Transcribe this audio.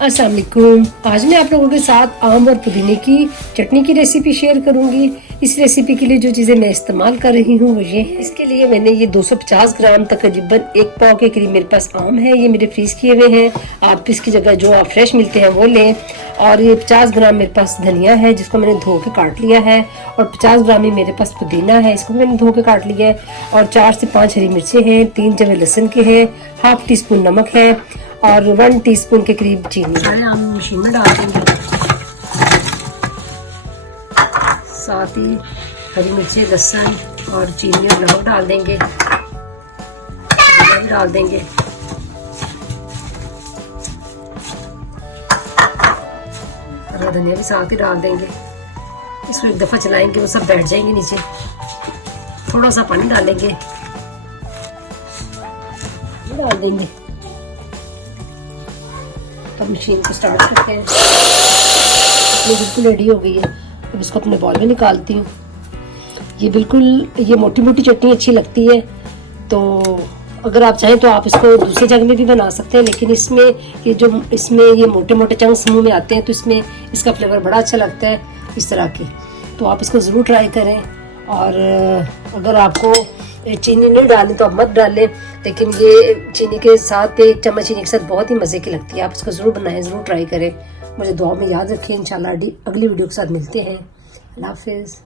अस्सलाम वालेकुम। आज मैं आप लोगों के साथ आम और पुदीने की चटनी की रेसिपी शेयर करूंगी। इस रेसिपी के लिए जो चीज़ें मैं इस्तेमाल कर रही हूँ वो ये है। इसके लिए मैंने ये 250 ग्राम तकरीबन 1 पाव के करीब मेरे पास आम है। ये मेरे फ्रीज किए हुए हैं। आप इसकी जगह जो आप फ्रेश मिलते हैं वो लें। और ये 50 ग्राम मेरे पास धनिया है जिसको मैंने धो के काट लिया है। और 50 ग्राम ही मेरे पास पुदीना है, इसको मैंने धो के काट लिया है। और 4 से 5 हरी मिर्चें हैं, 3 जवे लहसुन के हैं, हाफ टी स्पून नमक है और 1 टीस्पून के करीब चीनी। सारे आम मशीन में डाल देंगे। साथ ही हरी मिर्ची, लहसुन और चीनी और नमक डाल देंगे, भी डाल देंगे। हरा धनिया भी साथ ही डाल देंगे। इसको एक दफा चलाएंगे, वो सब बैठ जाएंगे नीचे। थोड़ा सा पानी डालेंगे, डाल देंगे। तो मशीन को स्टार्ट करते हैं। ये बिल्कुल रेडी हो गई है। अब इसको अपने बॉल में निकालती हूँ। ये मोटी मोटी चटनी अच्छी लगती है, तो अगर आप चाहें तो आप इसको दूसरे जग में भी बना सकते हैं, लेकिन इसमें ये मोटे मोटे चंक्स मुंह में आते हैं तो इसमें इसका फ्लेवर बड़ा अच्छा लगता है इस तरह के। तो आप इसको ज़रूर ट्राई करें। और अगर आपको चीनी नहीं डालनी तो आप मत डालें, लेकिन ये चीनी के साथ 1 चम्मच चीनी के साथ बहुत ही मज़े की लगती है। आप इसको ज़रूर बनाएं, ज़रूर ट्राई करें। मुझे दुआ में याद रखिए। इंशाल्लाह अगली वीडियो के साथ मिलते हैं। अल्लाह हाफिज़।